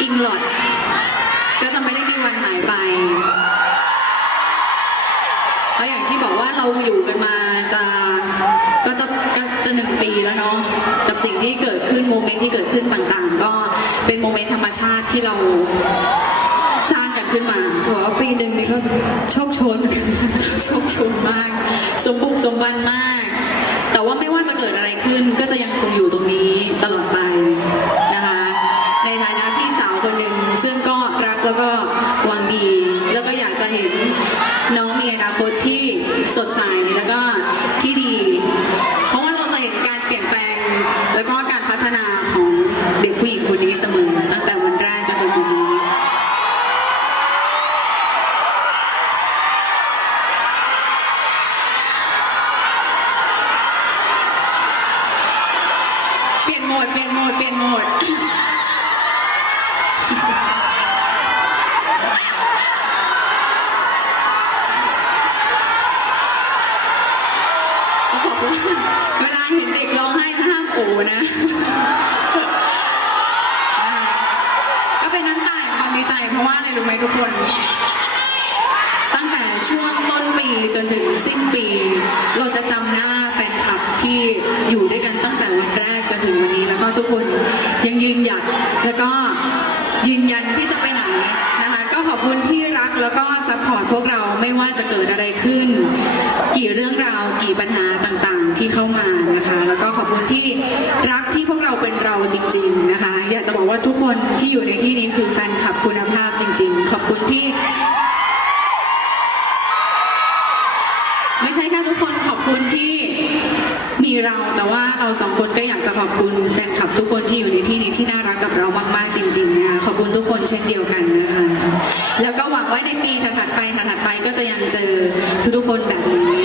อิงหลอดก็จะไม่ได้มีวันหายไป เพราะอย่างที่บอกว่าเราอยู่กันมาจะก็จะก็จะหนึ่งปีแล้วเนาะกับสิ่งที่เกิดขึ้นโมเมนต์ที่เกิดขึ้นต่างๆ ก็เป็นโมเมนต์ธรรมชาติที่เราสร้างกันขึ้นมาหัวปีหนึ่งนี่ก็โชคโชนโชคโชนมาก สมบุกสมบันมาก แต่ว่าไม่ว่าจะเกิดอะไรขึ้นก็จะยังคงอยู่ตรงนี้ตลอดไป จะเห็นน้องมีอนาคตที่สดใสแล้วก็ที่ดี เพราะว่าเราจะเห็นการเปลี่ยนแปลง แล้วก็การพัฒนาของเด็กผู้หญิงคนนี้เสมอตั้งแต่วันแรกจนถึงวันนี้ เปลี่ยนโหมดเปลี่ยนโหมดเปลี่ยนโหมด เวลาเห็นเด็กร้องไห้ห้ามโอนะนะก็เป็นน้ำตาแห่งความดีใจเพราะว่าอะไรรู้ไหมทุกคน ตั้งแต่ช่วงต้นปีจนถึงสิ้นปี เราจะจำหน้าแฟนคลับที่อยู่ด้วยกันตั้งแต่วันแรกจนถึงวันนี้ แล้วก็ทุกคนยังยืนหยัดแล้วก็ยืนยันที่จะไปไหนนะคะ ก็ขอบคุณที่รักแล้วก็ซัพพอร์ตพวกเราไม่ว่าจะเกิดอะไรขึ้น กี่เรื่องราวกี่ปัญหา ที่เข้ามานะคะ แล้วก็ขอบคุณที่รักที่พวกเราเป็นเราจริง ๆนะคะ อยากจะบอกว่าทุกคนที่อยู่ในที่นี้คือแฟนคลับคุณภาพจริง ๆ ขอบคุณที่ ไม่ใช่แค่ทุกคนขอบคุณที่มีเราแต่ว่าเราสองคนก็อยากจะขอบคุณแฟนคลับทุกคนที่อยู่ในที่นี้ที่น่ารักกับเรามากๆจริงๆนะคะขอบคุณทุกคนเช่นเดียวกันนะคะ แล้วก็หวังว่าในปีถัดๆไปถัดๆไปก็จะยังเจอทุกๆคนแบบนี้